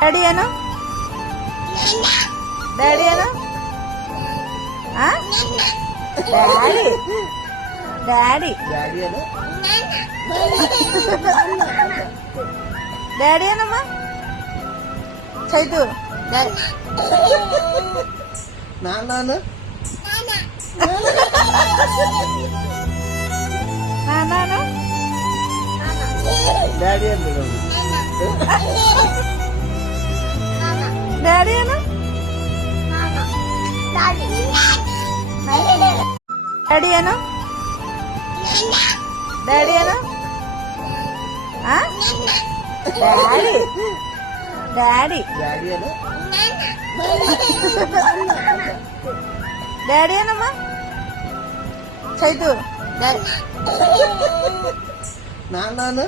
డాడీ అను డాడీ అను daddy daddy daddy అను డాడీ అనమ్మా చైతు నాన్న నాన్న డాడీ అన్నాడు డాడీ అను డాడీ అను డాడీ అను డాడీ డాడీ డాడీ అను డాడీ అనమ్మా చైతు నాన్న